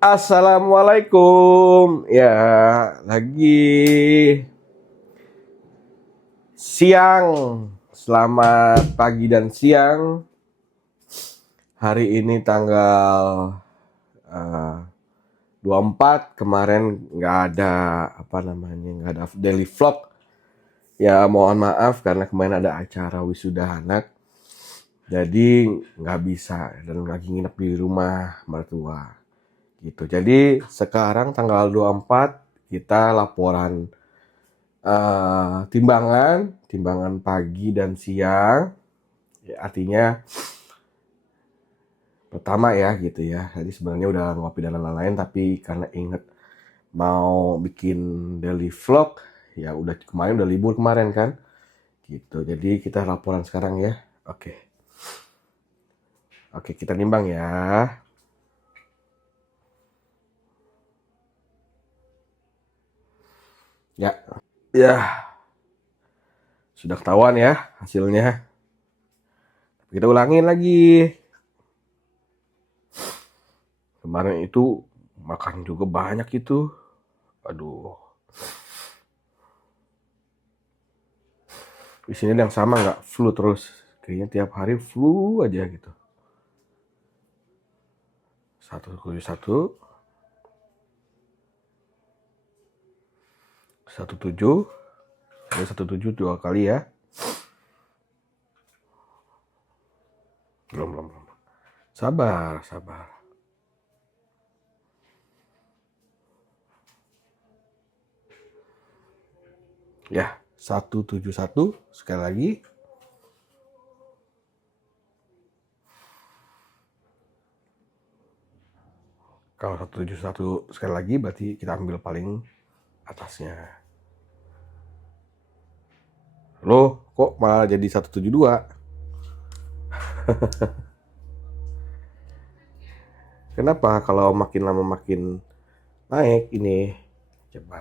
Assalamualaikum. Ya, lagi siang. Selamat pagi dan siang. Hari ini tanggal eh, 24. Kemarin nggak ada nggak ada daily vlog. Ya, mohon maaf karena kemarin ada acara wisuda anak. Jadi nggak bisa dan lagi nginep di rumah mertua. Gitu. Jadi sekarang tanggal 24 kita laporan timbangan pagi dan siang. Ya, artinya pertama ya gitu ya. Tadi sebenarnya udah ngopi dan lain-lain, tapi karena inget mau bikin daily vlog, ya udah kemarin udah libur kemarin kan. Gitu. Jadi kita laporan sekarang ya. Oke. Oke, kita nimbang ya. Ya. Ya, sudah ketahuan ya hasilnya. Kita ulangin lagi. Kemarin itu makan juga banyak itu. Aduh. Di sini yang sama nggak flu terus. Kayaknya tiap hari flu aja gitu. 171, 17, ada 17 dua kali ya. Belum. Sabar. Ya, 171 sekali lagi. Kalau 171 sekali lagi berarti kita ambil paling atasnya. Loh, kok malah jadi 172? Kenapa kalau makin lama makin naik ini? Coba.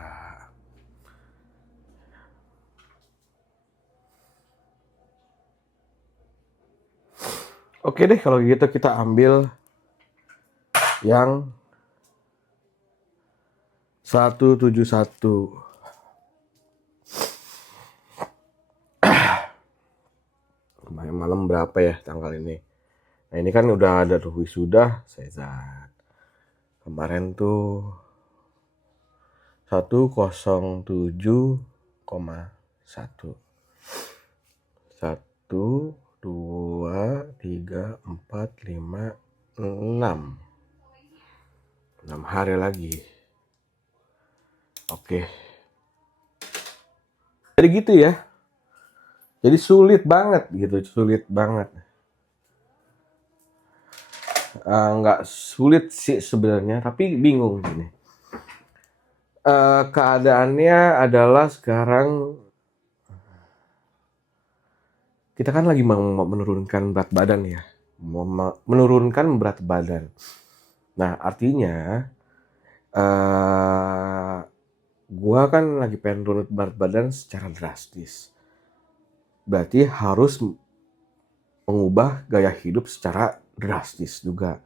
Oke deh kalau gitu kita ambil yang 171. Kemarin malam berapa ya tanggal ini? Nah ini kan udah ada tuh wisuda Sezar. Kemarin tuh 107,1. 1, 2, 3, 4, 5, 6. 6 hari lagi. Oke. Jadi gitu ya. Jadi sulit banget. Nggak sulit sih sebenarnya, tapi bingung gini. Keadaannya adalah sekarang kita kan lagi mau menurunkan berat badan ya. Menurunkan berat badan. Nah, artinya gua kan lagi pengen turun berat badan secara drastis. Berarti harus mengubah gaya hidup secara drastis juga.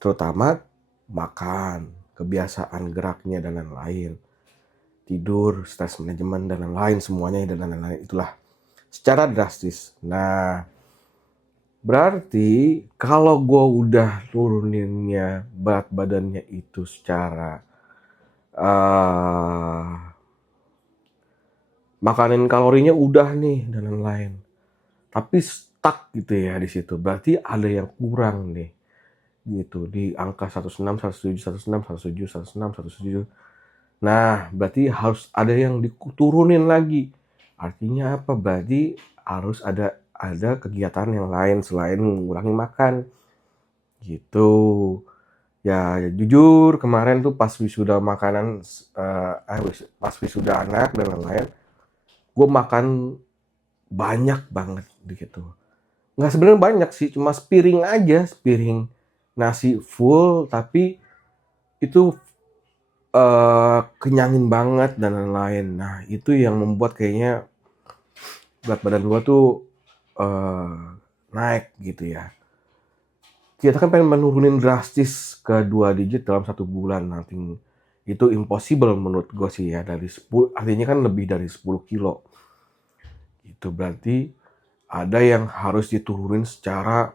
Terutama makan, kebiasaan geraknya dan lain-lain. Tidur, stress manajemen dan lain-lain, semuanya dan lain-lain itulah secara drastis. Nah, berarti kalau gue udah turuninnya berat badannya itu secara makanin kalorinya udah nih dan lain-lain, tapi stuck gitu ya di situ. Berarti ada yang kurang nih gitu di angka 106, 107, 106, 107, 106, 107. Nah, berarti harus ada yang diturunin lagi. Artinya apa? Berarti harus ada kegiatan yang lain selain mengurangi makan. Gitu. Ya, jujur kemarin tuh pas wisuda makanan pas wisuda anak dan lain-lain, gue makan banyak banget gitu. Nggak sebenarnya banyak sih, cuma sepiring nasi full, tapi itu kenyangin banget dan lain-lain. Nah, itu yang membuat kayaknya berat badan gua tuh naik gitu ya. kita kan pengen menurunin drastis ke 2 digit dalam 1 bulan, nothing itu impossible menurut gue sih ya, dari 10 artinya kan lebih dari 10 kilo. Itu berarti ada yang harus diturunin secara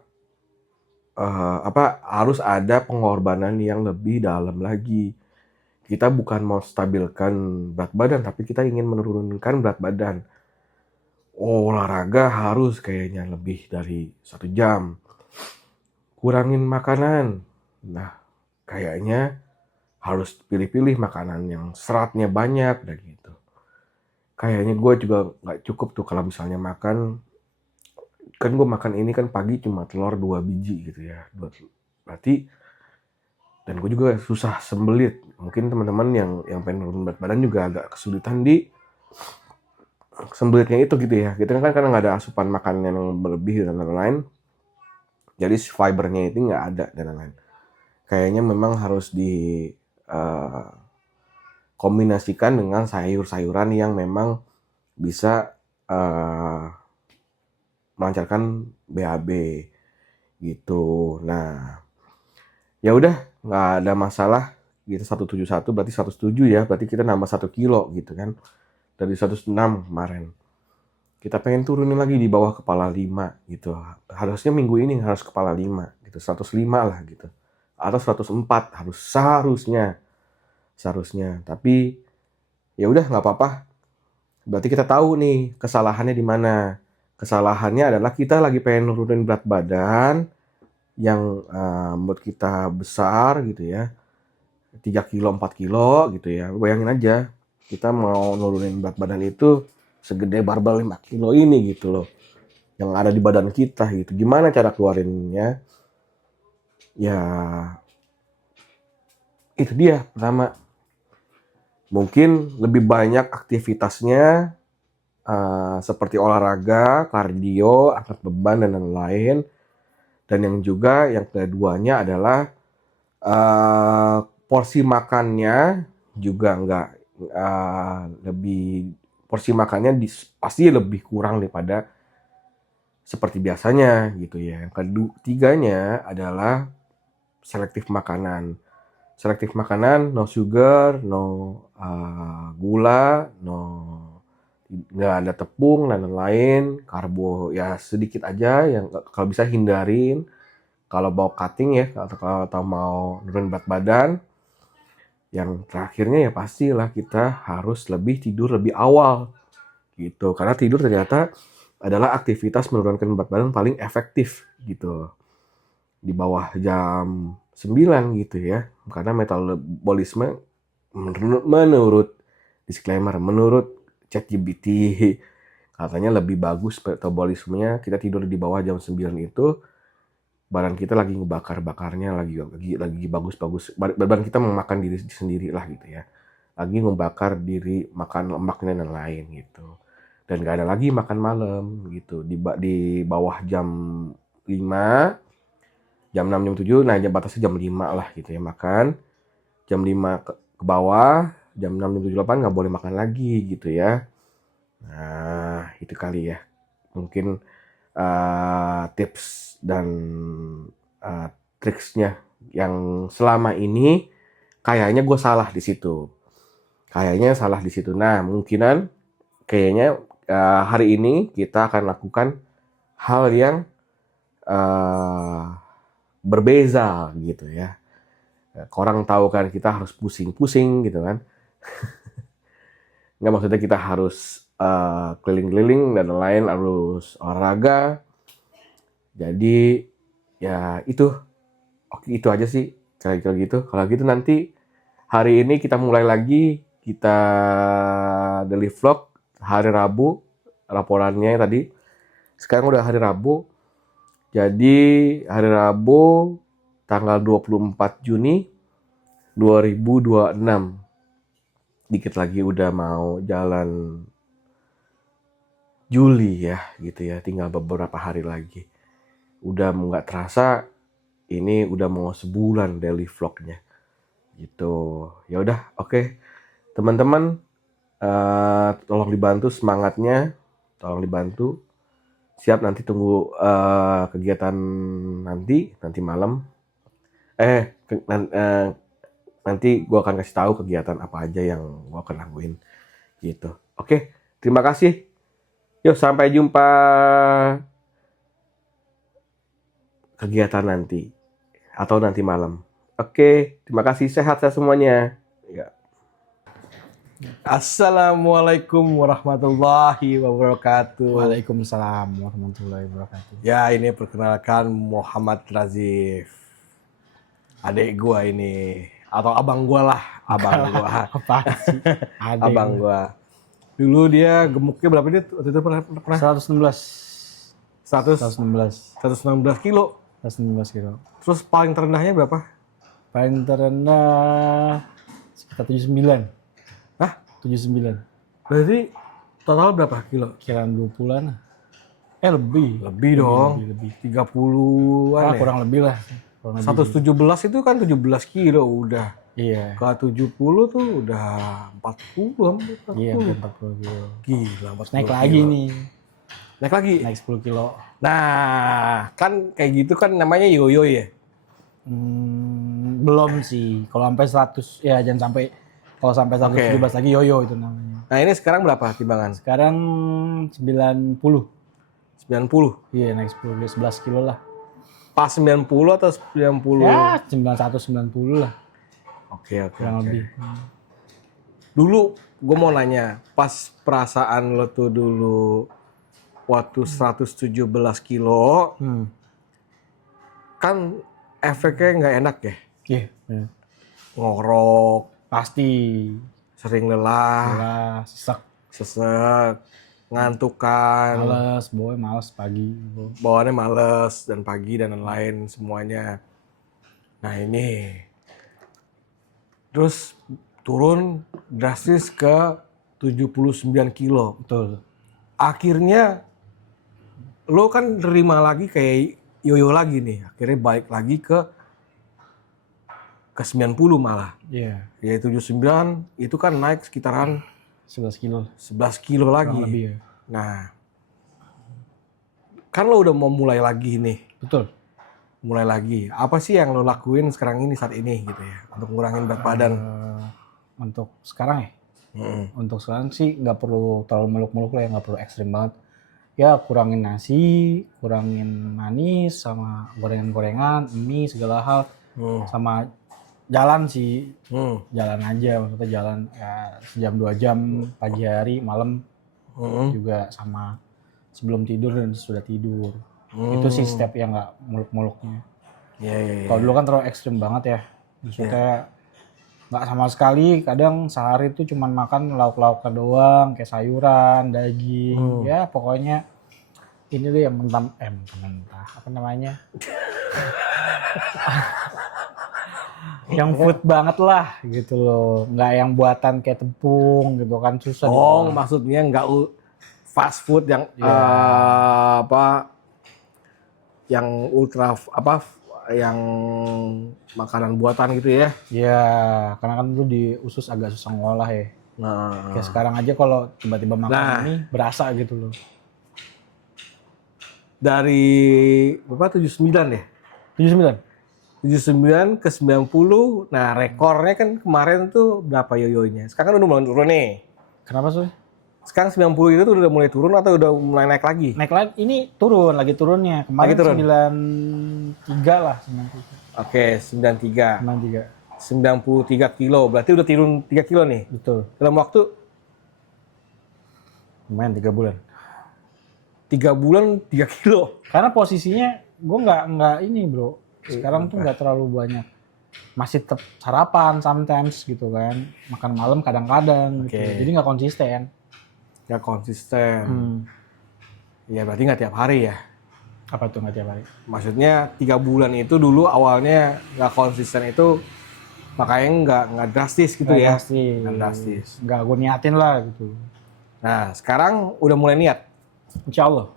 harus ada pengorbanan yang lebih dalam lagi. Kita bukan mau stabilkan berat badan, tapi kita ingin menurunkan berat badan. Olahraga harus kayaknya lebih dari 1 jam. Kurangin makanan. Nah, kayaknya harus pilih-pilih makanan yang seratnya banyak dan gitu. Kayaknya gue juga nggak cukup tuh kalau misalnya makan, kan gue makan ini kan pagi cuma telur 2 biji gitu ya. Berarti, dan gue juga susah sembelit. Mungkin teman-teman yang pengen turun berat badan juga agak kesulitan di sembelitnya itu gitu ya. Kita kan karena nggak ada asupan makanan yang berlebih dan lain-lain, jadi fibernya itu nggak ada dan lain-lain. Kayaknya memang harus di kombinasikan dengan sayur-sayuran yang memang bisa melancarkan BAB gitu. Nah, ya udah, nggak ada masalah. Kita 171 berarti 107 ya, berarti kita nambah 1 kilo gitu kan. Dari 106 kemarin. Kita pengen turunin lagi di bawah kepala 5 gitu. Harusnya minggu ini harus kepala 5 gitu, 105 lah gitu. Atau 104 seharusnya. Tapi ya udah nggak apa-apa. Berarti kita tahu nih kesalahannya di mana. Kesalahannya adalah kita lagi pengen nurunin berat badan yang menurut kita besar gitu ya. 3 kilo, 4 kilo gitu ya. Bayangin aja, kita mau nurunin berat badan itu segede barbel 5 kilo ini gitu loh. Yang ada di badan kita gitu. Gimana cara keluarinnya? Ya, itu dia. Pertama, mungkin lebih banyak aktivitasnya seperti olahraga, kardio, angkat beban, dan lain-lain. Dan yang juga yang keduanya adalah porsi makannya juga nggak porsi makannya pasti lebih kurang daripada seperti biasanya gitu ya. Yang ketiganya adalah selektif makanan. Selektif makanan, no sugar, no gula, no nggak ada tepung dan lain-lain, karbo ya sedikit aja, yang kalau bisa hindarin. Kalau mau cutting ya, atau mau nurun berat badan, yang terakhirnya ya pastilah kita harus tidur lebih awal gitu, karena tidur ternyata adalah aktivitas menurunkan berat badan paling efektif gitu, di bawah jam 9 gitu ya, karena metabolisme menurut disclaimer, menurut ChatGPT katanya lebih bagus metabolismenya kita tidur di bawah jam 9 itu. Badan kita lagi ngebakar-bakarnya, lagi bagus-bagus. Badan kita memakan diri sendiri lah gitu ya. Lagi ngebakar diri, makan lemaknya dan lain gitu. Dan gak ada lagi makan malam gitu. Di bawah jam 5, jam 6, jam 7, nah batasnya jam 5 lah gitu ya makan. Jam 5 ke bawah, jam 6, jam 7, 8 gak boleh makan lagi gitu ya. Nah, itu kali ya. Mungkin tips dan triksnya yang selama ini kayaknya gue salah di situ. Nah, kayaknya hari ini kita akan lakukan hal yang berbeza gitu ya. Orang tahu kan kita harus pusing-pusing gitu kan. Nggak, maksudnya kita harus keliling-keliling dan lain, harus olahraga. Jadi ya itu, oke, itu aja sih kira-kira gitu. Kalau gitu nanti hari ini kita mulai lagi, kita daily vlog hari Rabu, laporannya tadi. Sekarang udah hari Rabu. Jadi hari Rabu tanggal 24 Juni 2026. Dikit lagi udah mau jalan Juli ya gitu ya, tinggal beberapa hari lagi. Udah nggak terasa ini udah mau sebulan daily vlognya gitu. Ya udah, oke. Teman-teman, tolong dibantu semangatnya, tolong dibantu Siap, nanti tunggu kegiatan nanti malam. Nanti gue akan kasih tahu kegiatan apa aja yang gue akan lakuin gitu. Oke, terima kasih. Yuk, sampai jumpa kegiatan nanti atau nanti malam. Oke, terima kasih. Sehat semuanya. Ya. Assalamualaikum warahmatullahi wabarakatuh. Waalaikumsalam warahmatullahi wabarakatuh. Ya, ini perkenalkan Muhammad Razif. Adik gua ini, atau abang gua lah, abang gua. Apa sih? Ada Abang gua. Dulu dia gemuknya berapa dia? Waktu itu pernah 116. 116 kilo. 116 kilo. Terus paling terendahnya berapa? Paling terendah sekitar 79. Hah? 79. Berarti total berapa kilo? Kiraan 20-an. Lebih. Lebih dong. Lebih. 30-an ya? Kurang lebih lah. 117 itu kan 17 kilo udah. Iya. Ke 70 tuh udah 40 hampir 40. Iya, 40 kilo. Gila, 40 Naik kilo. lagi nih. Naik lagi? Naik 10 kilo. Nah, kan kayak gitu kan namanya yoyo ya? Belum sih. Kalau sampai 100, ya jangan sampai. Kalau sampai 117 lagi yoyo itu namanya. Nah, ini sekarang berapa timbangan? Sekarang 90. 90? Iya, naik 10 kilo, 11 kilo lah. Pas 90 atau 90? Ya, 91, 90 lah. Oke. Kurang lebih. Dulu gue mau nanya, pas perasaan lo tuh dulu waktu 117 kilo, kan efeknya nggak enak ya? Iya, bener. Ngorok, Pasti. sering lelah, sesek, ngantukan, Males pagi. bawaannya males, dan pagi dan lain-lain semuanya. Nah ini, terus turun drastis ke 79 kilo. Betul. Akhirnya lo kan terima lagi kayak yoyo lagi nih. Akhirnya balik lagi ke 90 malah. Iya. Ya 79 itu kan naik sekitaran 11 kilo. 11 kilo lagi. Kurang lebih ya. Nah, kan lo udah mau mulai lagi nih. Betul. Mulai lagi. Apa sih yang lo lakuin sekarang ini saat ini gitu ya untuk ngurangin berat badan? Untuk sekarang ya? Untuk sekarang sih nggak perlu terlalu muluk-muluk lah ya, nggak perlu ekstrim banget. Ya kurangin nasi, kurangin manis, sama gorengan-gorengan, mie segala hal, sama jalan sih, jalan aja, maksudnya jalan ya sejam 2 jam pagi hari, malam juga, sama sebelum tidur dan sudah tidur. Itu sih step yang nggak muluk-muluknya. Iya. Kalau dulu kan terlalu ekstrim banget ya, maksudnya nggak sama sekali, kadang sehari itu cuma makan lauk-lauknya doang, kayak sayuran, daging, ya pokoknya ini deh yang mentah, apa namanya? Yang food banget lah gitu loh, nggak yang buatan kayak tepung gitu kan, susah. Maksudnya nggak fast food yang yang ultra yang makanan buatan gitu ya? Ya, karena kan dulu di usus agak susah ngolah ya. Nah, Kayak sekarang aja kalau tiba-tiba makan ini berasa gitu loh. Dari berapa? 79 ya? 79. 79 ke 90. Nah, rekornya kan kemarin tuh berapa yoyonya? Sekarang kan udah mulai turun nih. Kenapa sih? Sekarang 90 itu tuh udah mulai turun atau udah mulai naik lagi? Naik lagi, ini turun, lagi turunnya. Kemarin Lagi turun? 93 lah, 93. Oke, 93. 93. 93 kilo, berarti udah turun 3 kilo nih? Betul. Dalam waktu? Lumayan 3 bulan. 3 bulan 3 kilo? Karena posisinya gue nggak ini bro. Sekarang tuh nggak terlalu banyak. Masih tetap sarapan sometimes gitu kan. Makan malam kadang-kadang gitu. Jadi nggak konsisten. Nggak konsisten. Ya berarti nggak tiap hari ya? Apa tuh nggak tiap hari? Maksudnya 3 bulan itu dulu awalnya nggak konsisten itu, makanya nggak drastis gitu ya? Nggak drastis. Nggak gue niatin lah gitu. Nah sekarang udah mulai niat? Insya Allah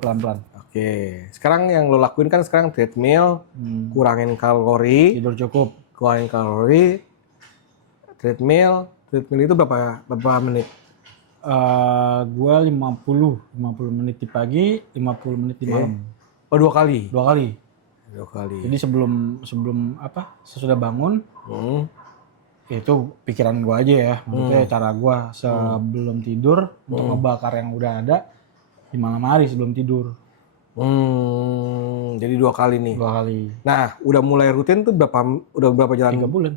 pelan-pelan. Oke, sekarang yang lo lakuin kan sekarang treadmill, kurangin kalori, Tidur cukup. treadmill itu berapa menit? Gua 50 menit di pagi, 50 menit di malam. Oh 2 kali? 2 kali. 2 kali. Jadi sebelum sesudah bangun, itu pikiran gua aja ya. Maksudnya cara gua sebelum tidur untuk ngebakar yang udah ada di malam hari sebelum tidur. Jadi 2 kali nih. 2 kali. Nah, udah mulai rutin tuh udah berapa jalan? 3 bulan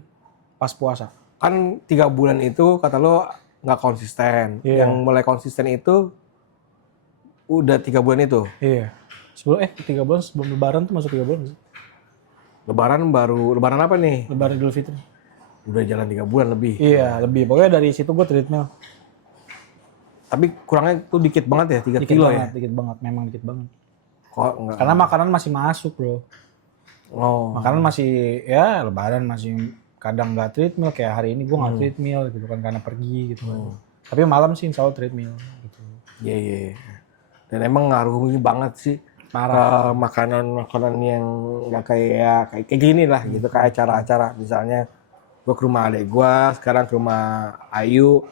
pas puasa. Kan 3 bulan itu kata lo nggak konsisten. Iya. Yang mulai konsisten itu udah 3 bulan itu. Iya. 3 bulan sebelum lebaran tuh masuk 3 bulan sih. Lebaran apa nih? Lebaran Idul Fitri. Udah jalan 3 bulan lebih. Iya, lebih. Pokoknya dari situ gue treadmill. Tapi kurangnya tuh dikit banget ya, 3 Dikit kilo banget, ya? dikit banget. Memang dikit banget. Kok enggak? Karena makanan masih masuk, bro. Oh. Makanan masih, ya lebaran masih kadang nggak treadmill. Kayak hari ini gue nggak treadmill gitu kan, karena pergi gitu kan. Tapi malam sih insya Allah treadmill gitu. Iya. Dan emang ngaruh banget sih. Parah. Makanan yang nggak kayak gini lah gitu, kayak acara-acara misalnya gue ke rumah adek gue, sekarang ke rumah Ayu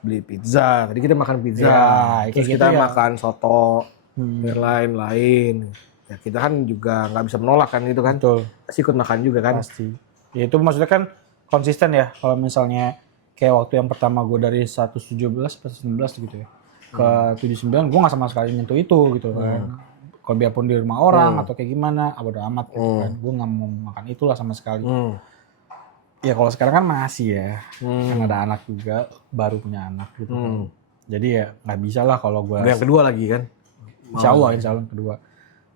beli pizza, tadi kita makan pizza, Ya, terus kayak kita gitu ya. makan soto dan lain-lain ya, kita kan juga nggak bisa menolak kan itu kan, Betul. pasti ikut makan juga kan. Pasti. Ya itu maksudnya kan konsisten ya. Kalau misalnya kayak waktu yang pertama gue dari 117 atau 19 gitu ya ke 79, gue nggak sama sekali nyentuh itu gitu kan. Kalau biarpun di rumah orang atau kayak gimana, bodo amat gitu kan. Gue nggak mau makan itulah sama sekali. Ya kalau sekarang kan masih ya, kan ada anak juga, baru punya anak gitu kan. Jadi ya nggak bisa lah kalau gue. Yang kedua lagi kan. Insya Allah yang kedua.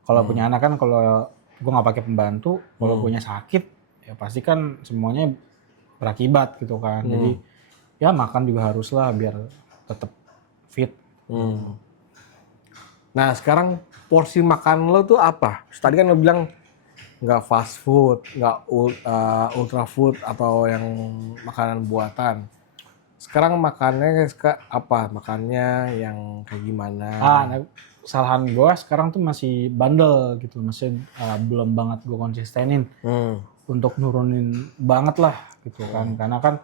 Kalau punya anak kan, kalau gue nggak pakai pembantu, kalau punya sakit, ya pasti kan semuanya berakibat gitu kan. Jadi ya makan juga harus lah biar tetap fit. Nah sekarang porsi makan lo tuh apa? Tadi kan lo bilang nggak fast food, nggak ultra food atau yang makanan buatan. Sekarang makannya apa? Makannya yang kayak gimana? Nah, kesalahan gue sekarang tuh masih bandel gitu, masih belum banget gue konsistenin untuk nurunin banget lah gitu kan. Karena kan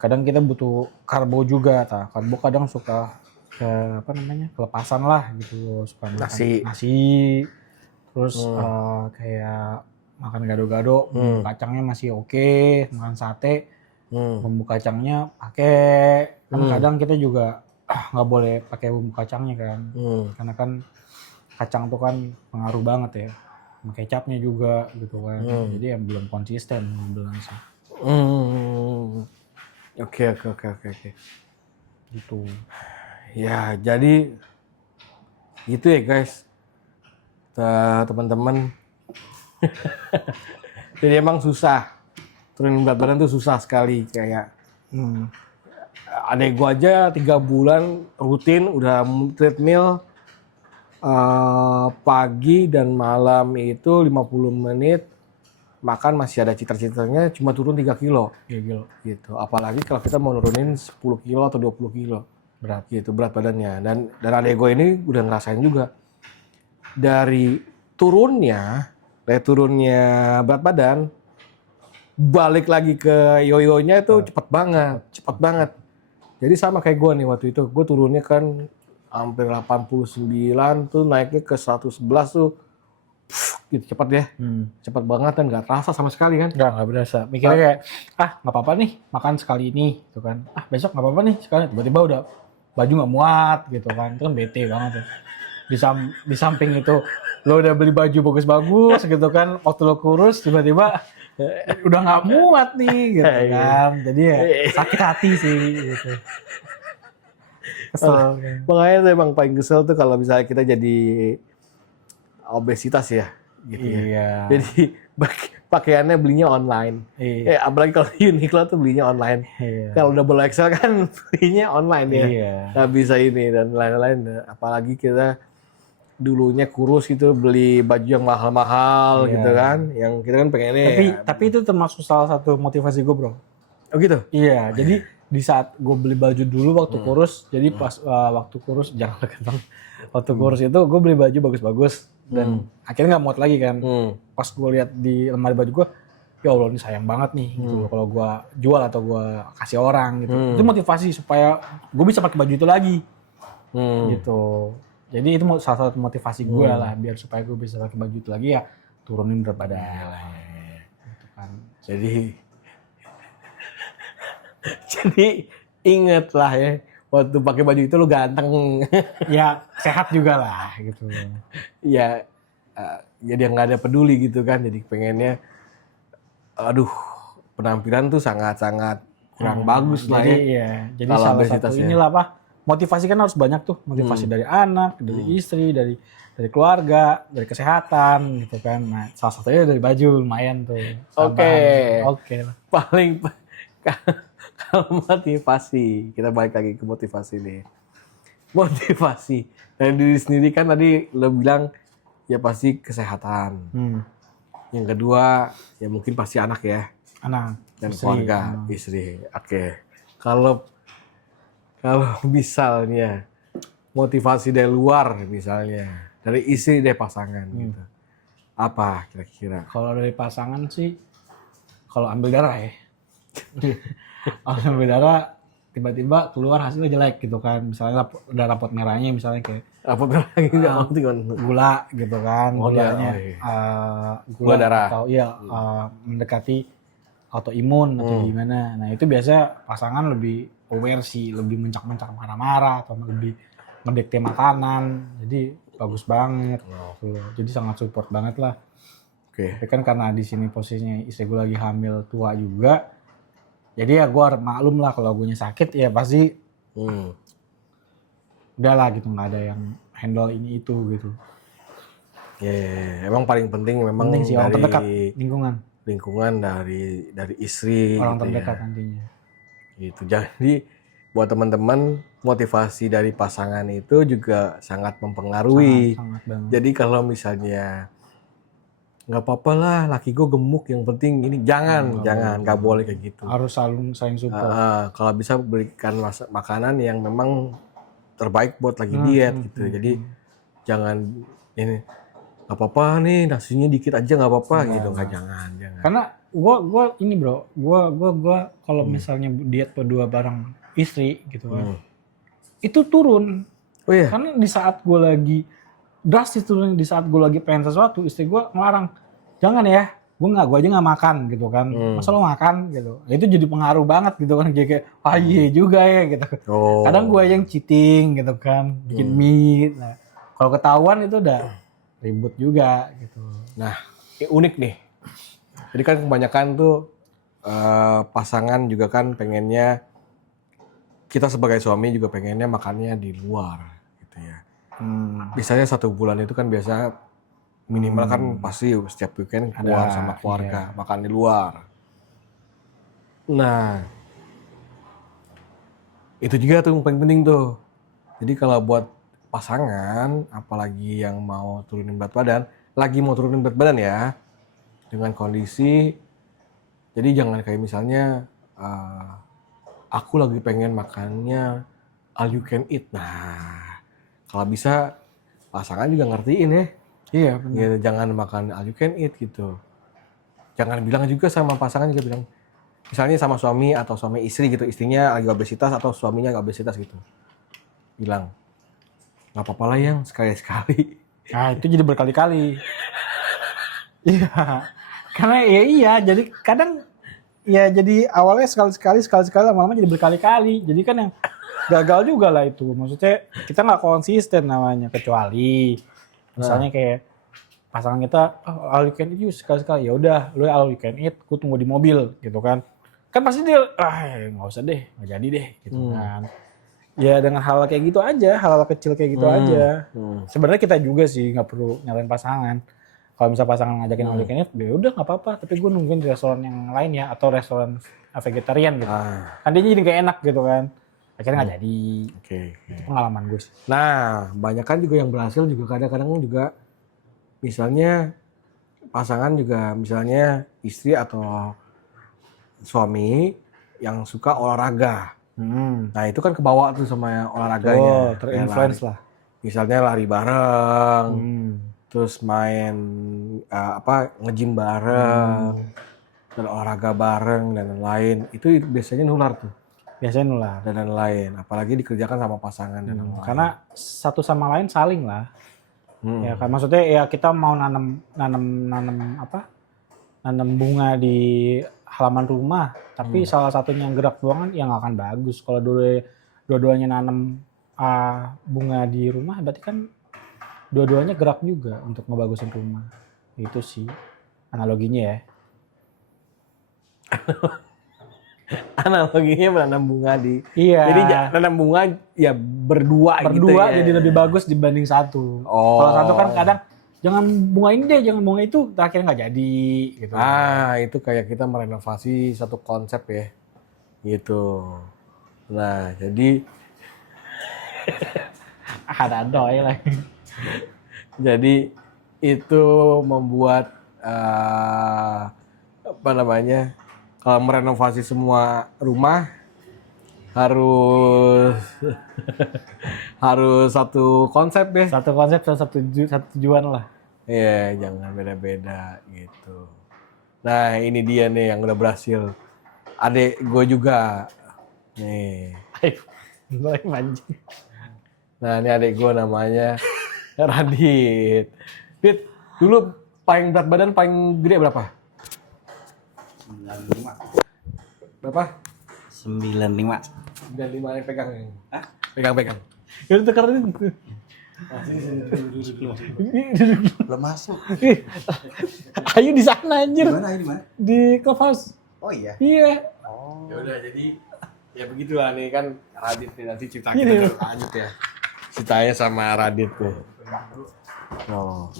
kadang kita butuh karbo juga, karbo kadang suka kelepasan lah gitu, suka makan nasi, terus kayak makan gado-gado, bumbu kacangnya masih oke, makan sate, bumbu kacangnya pakai, kan kadang kita juga nggak boleh pakai bumbu kacangnya kan, karena kan kacang tuh kan pengaruh banget ya, sama kecapnya juga gitu kan, jadi yang belum konsisten bilang sih. Oke. Gitu. Ya, jadi gitu ya guys, teman-teman. Jadi emang susah, turunin berat badan tuh susah sekali. Kayak adek gua aja 3 bulan rutin udah treadmill pagi dan malam itu 50 menit, makan masih ada cita-citanya cuma turun 3 kilo. 3 kilo. Gitu. Apalagi kalau kita mau nurunin 10 kilo atau 20 kilo. Berat. Gitu, berat badannya. Dan adek gue ini udah ngerasain juga. Dari turunnya berat badan, balik lagi ke yoyonya itu cepet banget. Jadi sama kayak gue nih waktu itu, gue turunnya kan hampir 89 tuh, naiknya ke 111 tuh, gitu cepet ya, cepet banget dan nggak terasa sama sekali kan? Nggak berasa. Mikirnya kayak, nggak apa-apa nih makan sekali ini, gitu kan. Besok nggak apa-apa nih sekali. Tiba-tiba udah baju nggak muat, gitu kan. Itu kan bete banget ya. Di samping itu, lo udah beli baju bagus-bagus, gitu kan. Waktu lo kurus, tiba-tiba udah nggak muat nih, gitu kan. Jadi ya sakit hati sih, gitu. Kesel. Makanya tuh emang paling kesel tuh kalau misalnya kita jadi obesitas ya, gitu ya. Iya. Jadi pakaiannya belinya online. Iya. Apalagi kalau Uniqlo tuh belinya online. Iya. Kalau double XL kan belinya online ya. Iya. Nggak bisa ini dan lain-lain. Apalagi kita dulunya kurus gitu, beli baju yang mahal-mahal gitu kan. Yang kita kan pengennya. Tapi itu termasuk salah satu motivasi gue, bro. Oh gitu? Iya, jadi di saat gue beli baju dulu waktu kurus, jadi pas waktu kurus, jangan kentang. Waktu kurus itu gue beli baju bagus-bagus dan akhirnya nggak muat lagi kan. Pas gue lihat di lemari baju gue, ya Allah ini sayang banget nih gitu kalau gue jual atau gue kasih orang gitu. Itu motivasi supaya gue bisa pakai baju itu lagi gitu. Jadi itu salah satu motivasi gue lah, biar supaya gue bisa pakai baju itu lagi ya turunin berat badan lah gitu kan. Jadi inget lah ya, waktu pakai baju itu lu ganteng. Ya sehat juga lah gitu. Ya jadi nggak ada peduli gitu kan, jadi pengennya aduh penampilan tuh sangat-sangat kurang bagus lah Jadi ya. ya, jadi Kalau salah obesitas satu ya. inilah apa, motivasi kan harus banyak tuh, motivasi dari anak, dari istri, dari keluarga, dari kesehatan gitu kan. Nah, salah satunya dari baju lumayan tuh. Oke. Oke lah. Paling kalau motivasi, kita balik lagi ke motivasi nih. Motivasi dari diri sendiri kan tadi lo bilang ya pasti kesehatan. Yang kedua ya mungkin pasti anak ya. Anak Dan istri, keluarga, istri. Oke. Kalau misalnya motivasi dari luar misalnya, dari istri deh pasangan gitu. Apa kira-kira? Kalau dari pasangan sih, kalau ambil darah ya. Kalau ambil darah tiba-tiba keluar hasilnya jelek gitu kan. Misalnya ada rapot merahnya misalnya kayak Apa lagi nggak ngerti kan? gula gitu kan, gulanya Gula darah. atau mendekati autoimun atau gimana. Nah itu biasa pasangan lebih aware sih, lebih mencak-mencak marah-marah atau lebih ngedekte makanan. Jadi bagus banget. Gitu. Jadi sangat support banget lah. Oke. Tapi kan karena di sini posisinya istri gue lagi hamil tua juga, jadi ya gue maklum lah kalau gue sakit ya pasti udahlah gitu, nggak ada yang handle ini itu gitu. Ya, emang paling penting memang Penting sih orang dari terdekat, lingkungan dari istri orang gitu terdekat ya. nantinya. Gitu. Jadi buat teman-teman motivasi dari pasangan itu juga sangat mempengaruhi. Sangat banget. Jadi kalau misalnya nggak apa-apa lah laki gue gemuk yang penting ini jangan nggak boleh kayak gitu. Harus saling support. Kalau bisa berikan makanan yang memang terbaik buat lagi diet gitu. Jadi jangan ini nggak apa-apa nih nasinya dikit aja nggak apa-apa gitu, nggak jangan. Karena gue ini bro, gue kalau misalnya diet berdua bareng istri gitu kan, itu turun. Oh iya. Karena di saat gue lagi drastis turun, di saat gue lagi pengen sesuatu, istri gue ngelarang, jangan ya, gue aja nggak makan gitu kan, masa lo makan gitu. Itu jadi pengaruh banget gitu kan, kayak iya juga ya gitu. Kadang gue yang cheating gitu kan, bikin mie. Nah, kalau ketahuan itu udah ribut juga gitu. Nah, unik nih. Jadi kan kebanyakan tuh pasangan juga kan pengennya, kita sebagai suami juga pengennya makannya di luar gitu ya. Biasanya 1 bulan itu kan biasa minimal kan pasti setiap weekend keluar sama keluarga makan di luar. Nah, itu juga tuh yang paling penting tuh. Jadi kalau buat pasangan, apalagi yang mau turunin berat badan, ya, dengan kondisi, jadi jangan kayak misalnya aku lagi pengen makannya all you can eat. Nah, kalau bisa pasangan juga ngertiin ya. Iya, Gitu, jangan makan all you can eat gitu. Jangan bilang juga sama pasangan juga bilang, misalnya sama suami atau suami istri gitu, istrinya lagi obesitas atau suaminya lagi obesitas gitu. Bilang, nggak apa-apa lah yang sekali-sekali. Nah itu jadi berkali-kali. Iya, karena ya iya, jadi kadang ya jadi awalnya sekali-sekali lama-lama jadi berkali-kali. Jadi kan yang gagal juga lah itu. Maksudnya kita nggak konsisten namanya, kecuali misalnya kayak pasangan kita all you can eat sekali-sekali, ya udah lu all you can eat, aku tunggu di mobil gitu kan. Kan pasti dia nggak usah deh, nggak jadi deh gitu kan. Ya dengan hal kayak gitu aja, hal kecil kayak gitu aja. Sebenarnya kita juga sih nggak perlu nyalain pasangan. Kalau misal pasangan ngajakin all you can eat, ya udah nggak apa-apa. Tapi gue nungguin di restoran yang lain ya, atau restoran vegetarian gitu. Kan dia jadi gak enak gitu kan. Akhirnya nggak jadi. Itu pengalaman gue sih. Nah, banyak kan juga yang berhasil juga kadang-kadang juga, misalnya pasangan juga, misalnya istri atau suami yang suka olahraga. Nah itu kan kebawa tuh sama olahraganya. Terinfluence lah. Misalnya lari bareng, terus main nge-gym bareng. dan olahraga bareng dan lain-lain, itu biasanya nular tuh Biasanya nular. dan lain-lain. Apalagi dikerjakan sama pasangan dan lain-lain. Karena satu sama lain saling lah. Hmm. Ya kan maksudnya ya kita mau nanam apa? Nanam bunga di halaman rumah, tapi salah satunya yang gerak doang kan yang nggak akan bagus. Kalau dua-duanya nanam bunga di rumah, berarti kan dua-duanya gerak juga untuk ngebagusin rumah. Itu sih analoginya ya. Analoginya menanam bunga di. Iya. Jadi nanam bunga ya berdua gitu ya. Jadi lebih bagus dibanding satu. Oh. Kalau satu kan kadang jangan bunga ini deh, jangan bunga itu, terakhir nggak jadi gitu. Itu kayak kita merenovasi satu konsep ya. Gitu. Nah, jadi Ada doi lah. jadi itu membuat apa namanya? Kalau merenovasi semua rumah harus harus satu konsep ya. Satu konsep, satu tujuan lah. Iya, jangan beda-beda gitu. Nah, ini dia nih yang udah berhasil. Adik gue juga. Nih. Ayo, mulai mancing. Nah, ini adik gue namanya Radit. Dit, dulu paling berat badan paling gede berapa? 95. Berapa? 95. 95 yang pegang. Hah? Pegang-pegang. Itu tukerin. Belum masuk. Ayo di sana anjir. Di mana? Di clubhouse. Oh iya. Iya. Oh. Ya udah, jadi ya begitulah nih kan Radit nih, nanti cerita Ini. kita lanjut ya. Ceritanya sama Radit tuh. Oh,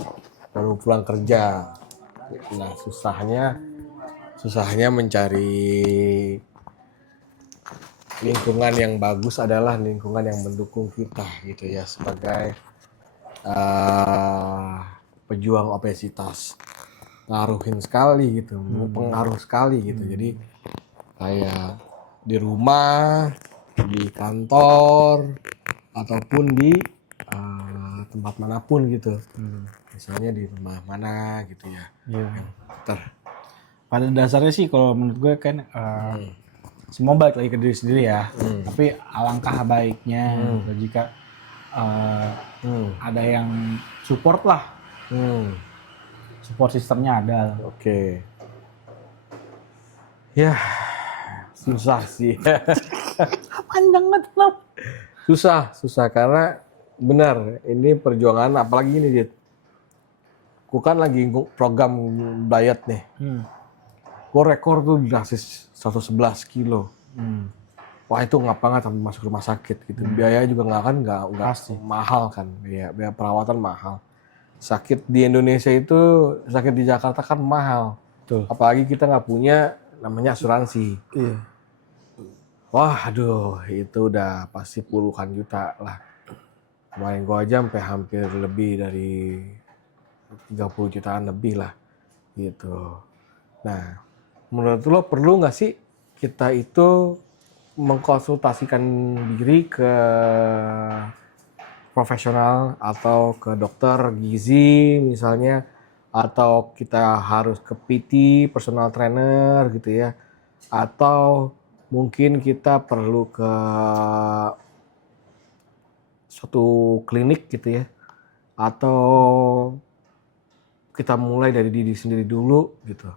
baru pulang kerja. Nah, susahnya mencari lingkungan yang bagus adalah lingkungan yang mendukung kita gitu ya, sebagai pejuang obesitas. Ngaruhin sekali gitu, pengaruh sekali gitu. Jadi kayak di rumah, di kantor, ataupun di tempat manapun gitu. Misalnya di rumah mana gitu ya. Iya. Ter Pada dasarnya sih kalau menurut gue kan semua balik lagi ke diri sendiri ya. Tapi alangkah baiknya jika ada yang support lah. Support sistemnya ada. Oke. Ya, susah sih. Panjang banget loh. Susah karena benar ini perjuangan, apalagi ini Dit. Gue kan lagi program diet nih. Gue rekor tuh drastis 111 kilo. Wah, itu ngap banget sampai masuk rumah sakit gitu. Biaya juga nggak Pasti. mahal kan. Biaya perawatan mahal. Sakit di Indonesia itu, sakit di Jakarta kan mahal. Betul. Apalagi kita nggak punya namanya asuransi. Iya. Wah, aduh, itu udah pasti puluhan juta lah. Kemarin gua aja sampai hampir lebih dari 30 jutaan lebih lah, gitu. Nah, menurut lo perlu nggak sih kita itu mengkonsultasikan diri ke profesional atau ke dokter gizi misalnya, atau kita harus ke PT, personal trainer gitu ya, atau mungkin kita perlu ke suatu klinik gitu ya, atau kita mulai dari diri sendiri dulu gitu,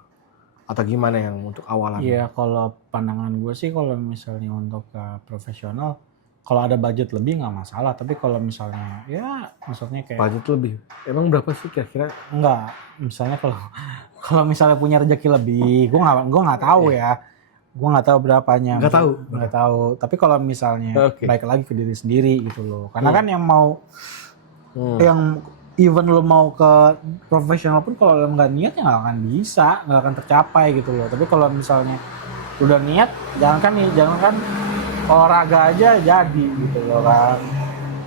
atau gimana yang untuk awalan? Iya, kalau pandangan gue sih kalau misalnya untuk profesional, kalau ada budget lebih nggak masalah. Tapi kalau misalnya ya maksudnya kayak Budget lebih, emang berapa sih kira-kira? enggak, misalnya kalau misalnya punya rezeki lebih, gue nggak tahu ya. Gue nggak tahu berapanya. Nggak tahu. Tapi kalau misalnya baik lagi ke diri sendiri gitu loh. Karena kan yang mau yang even lo mau ke profesional pun kalau lo nggak niat ya nggak akan bisa, nggak akan tercapai gitu loh. Tapi kalau misalnya udah niat, jangan kan olahraga aja jadi gitu loh kan.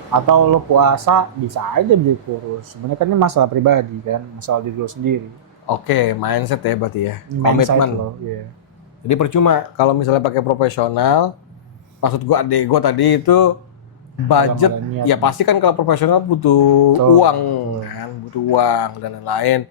Atau lo puasa bisa aja jadi kurus. Sebenarnya kan ini masalah pribadi kan, masalah diri lo sendiri. Oke, mindset ya berarti ya, Mindset komitmen. lo, iya. Jadi percuma kalau misalnya pakai profesional. Maksud gua adik gua tadi itu budget Kalau nggak ada niat. ya pasti kan kalau profesional butuh Betul. uang kan, butuh uang dan lain-lain.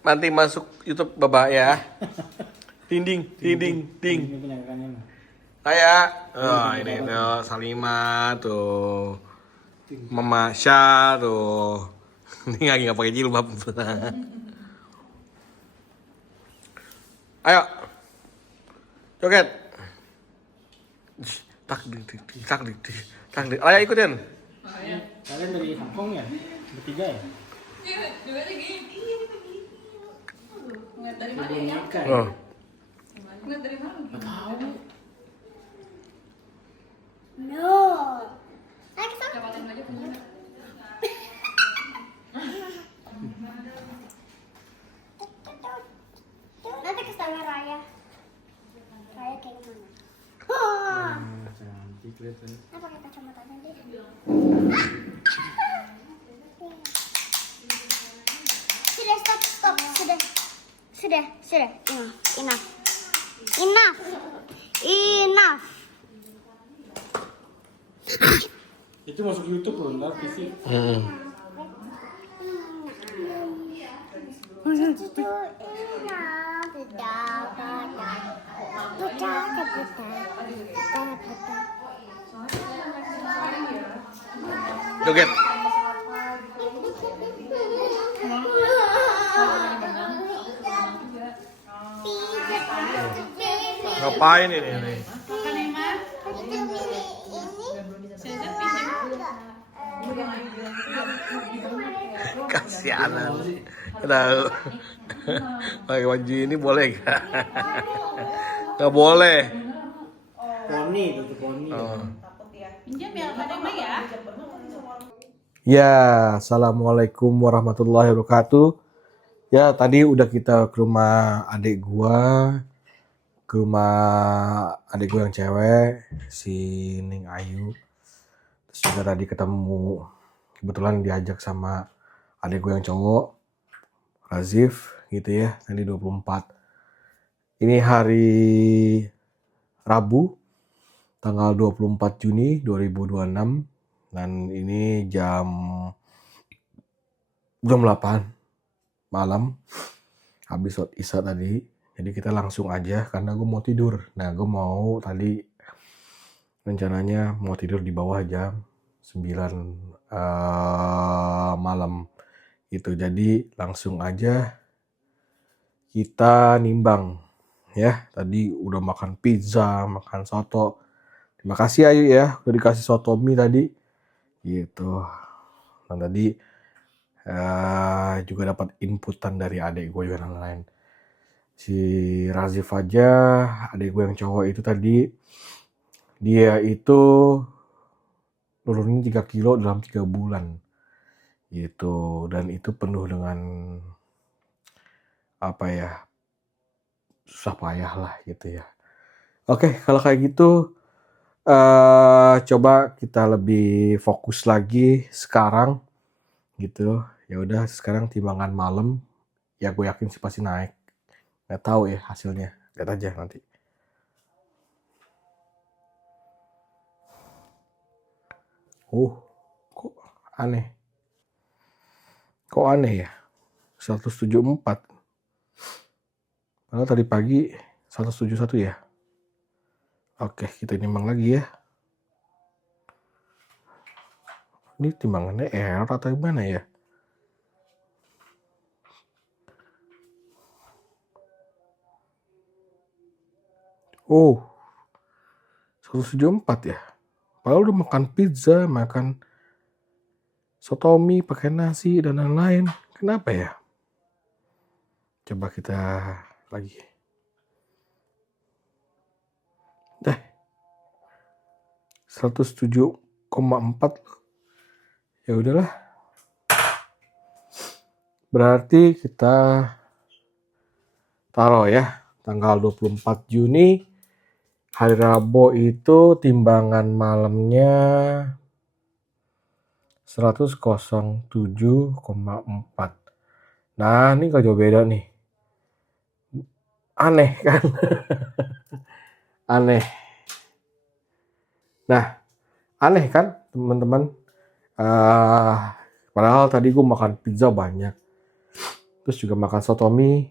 nanti masuk YouTube Baba ya. Ding ding ding ding ding. Ini penyanyikannya mah. Kayak ini tuh Salima tuh. Mama Syah tuh. Ini lagi nggak pakai jilbab. Ayo. Joget. Tak ding ding ding, tak ding ding. Tak ding. Ayo ikutin. Kalian dari Hongkong ya? Bertiga ya? Juga lagi. Ngeliat dari mana ya? Boneka ya? Oh. Ngeliat dari mana? Nggak tahu. No. Dapatin aja punya. Nanti ke sana Raya. Raya kayak gimana? Cantik kelihatan. Nah, pakai kacamata deh. Sudah stop. Sudah. Enough. Itu masuk YouTube loh, ntar TV. Joget. Ngapain ini? Kasianan. Tahu. Pakai baju ini boleh gak? Gak boleh. Poni, tutup poni. Pinjam ya, kadang ya. Ya, assalamualaikum warahmatullahi wabarakatuh. Ya, tadi udah kita ke rumah adik gua, ke rumah adik gua yang cewek, si Ning Ayu. Terus juga tadi ketemu, kebetulan diajak sama adik gua yang cowok, Razif, gitu ya, tadi 24. Ini hari Rabu, tanggal 24 Juni 2026. Dan ini jam 8 malam. Habis sholat isya tadi. Jadi kita langsung aja karena gue mau tidur. Nah gue mau tadi rencananya mau tidur di bawah jam 9 malam. Gitu. Jadi langsung aja kita nimbang. Ya, tadi udah makan pizza, makan soto. Terima kasih Ayu ya, udah dikasih soto mie tadi. Gitu. Dan tadi juga dapat inputan dari adik gue juga lain. Si Razif aja, adik gue yang cowok itu tadi, dia itu nurunin 3 kilo dalam 3 bulan. Gitu. Dan itu penuh dengan susah payah lah gitu ya. Oke, kalau kayak gitu coba kita lebih fokus lagi sekarang gitu. Ya udah sekarang timbangan malam ya gue yakin sih pasti naik. Nggak tahu ya hasilnya. Lihat aja nanti. Kok aneh. Kok aneh ya? 174. Padahal tadi pagi 171 ya. Oke, kita timbang lagi ya. Ini timbangannya error atau gimana ya? Oh, 174 ya. Padahal udah makan pizza, makan soto mie, pakai nasi, dan lain-lain. Kenapa ya? Coba kita lagi. 107,4. Ya udahlah. Berarti kita taruh ya tanggal 24 Juni hari Rabu itu timbangan malamnya 107,4. Nah, ini gak jauh beda nih. Aneh kan? Aneh. Nah, aneh kan teman-teman? Padahal tadi gue makan pizza banyak. Terus juga makan sotomi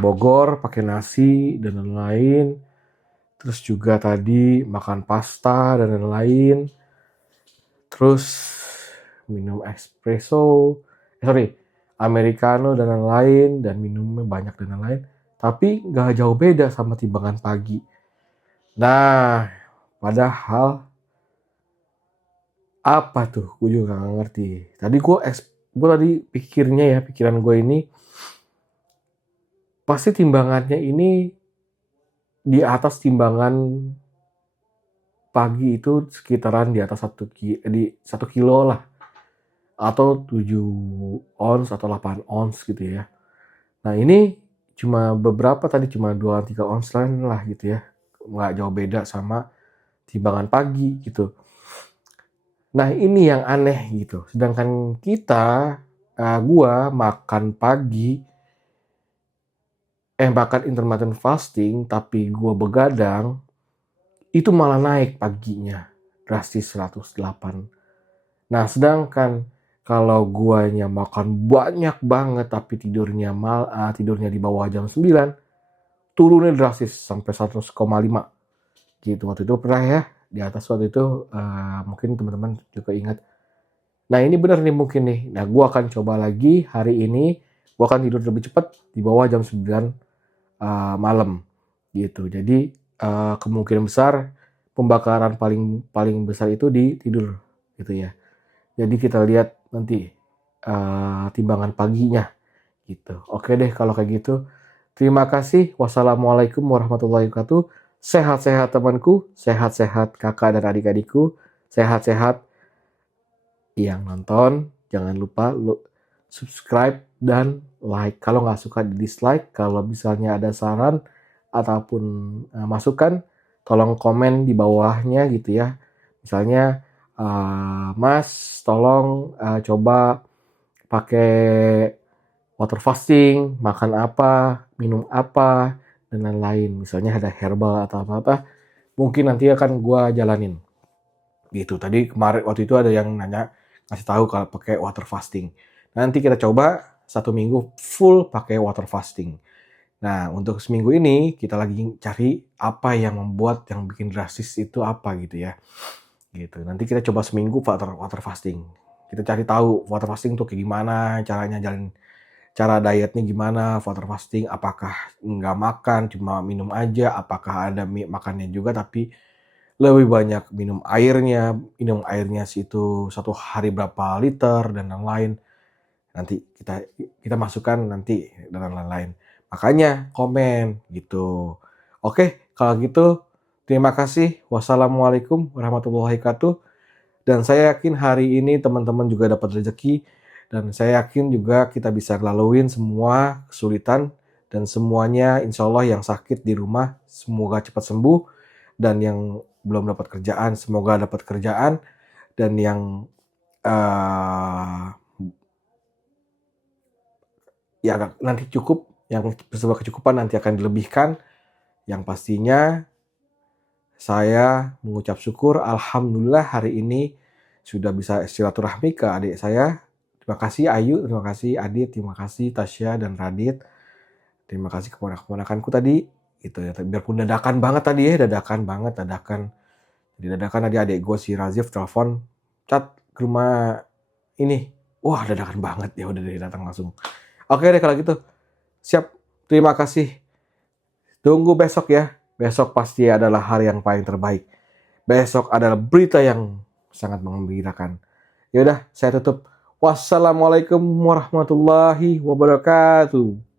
Bogor pakai nasi dan lain-lain. Terus juga tadi makan pasta dan lain-lain. Terus minum espresso, americano dan lain-lain, dan minumnya banyak dan lain-lain. Tapi nggak jauh beda sama timbangan pagi. Nah, padahal apa tuh? Gue juga nggak ngerti. Tadi gue pikiran gue ini pasti timbangannya ini di atas timbangan pagi itu sekitaran di atas 1 kilo lah, atau 7 ons atau 8 ons gitu ya. Nah ini cuma 2-3 ons lain lah gitu ya, nggak jauh beda sama timbangan pagi gitu. Nah ini yang aneh gitu, sedangkan gua makan intermittent fasting tapi gua begadang, itu malah naik paginya drastis 108. Nah sedangkan kalau guanya makan banyak banget tapi tidurnya di bawah jam 9, turunnya drastis sampai 100,5 gitu. Waktu itu pernah ya di atas waktu itu, mungkin teman-teman juga ingat. Nah ini benar nih mungkin nih. Nah gua akan coba lagi hari ini, gua akan tidur lebih cepat di bawah jam 9 malam gitu. Jadi kemungkinan besar pembakaran paling besar itu di tidur gitu ya. Jadi kita lihat nanti timbangan paginya gitu. Oke deh kalau kayak gitu. Terima kasih. Wassalamualaikum warahmatullahi wabarakatuh. Sehat-sehat temanku, sehat-sehat kakak dan adik-adikku, sehat-sehat yang nonton. Jangan lupa subscribe dan like. Kalau nggak suka di dislike. Kalau misalnya ada saran ataupun masukan, tolong komen di bawahnya gitu ya. Misalnya, Mas tolong coba pakai water fasting, makan apa, minum apa, dan lain-lain. Misalnya ada herbal atau apa-apa, mungkin nanti akan gua jalanin. Gitu. Tadi kemarin waktu itu ada yang ngasih tahu kalau pakai water fasting. Nanti kita coba 1 minggu full pakai water fasting. Nah, untuk seminggu ini kita lagi cari apa yang bikin drastis itu apa gitu ya. Gitu. Nanti kita coba seminggu water fasting. Kita cari tahu water fasting tuh kayak gimana caranya, cara dietnya gimana, water fasting apakah nggak makan, cuma minum aja, apakah ada makannya juga tapi lebih banyak minum airnya situ 1 hari berapa liter dan lain-lain. Nanti kita masukkan nanti dan lain-lain. Makanya komen gitu. Oke, kalau gitu terima kasih. Wassalamualaikum warahmatullahi wabarakatuh. Dan saya yakin hari ini teman-teman juga dapat rezeki. Dan saya yakin juga kita bisa laluin semua kesulitan. Dan semuanya insya Allah yang sakit di rumah semoga cepat sembuh. Dan yang belum dapat kerjaan semoga dapat kerjaan. Dan yang ya nanti cukup, yang bersama kecukupan nanti akan dilebihkan. Yang pastinya saya mengucap syukur, alhamdulillah hari ini sudah bisa silaturahmi ke adik saya. Terima kasih Ayu, terima kasih Adit, terima kasih Tasya dan Radit. Terima kasih keponakan-keponakanku tadi. Gitu ya, biarpun dadakan banget tadi ya, dadakan. Jadi dadakan tadi adik gue si Razif telepon, "Cat, ke rumah ini." Wah, dadakan banget ya, udah datang langsung. Oke deh kalau gitu. Siap. Terima kasih. Tunggu besok ya. Besok pasti adalah hari yang paling terbaik. Besok adalah berita yang sangat menggembirakan. Yaudah, saya tutup. Wassalamualaikum warahmatullahi wabarakatuh.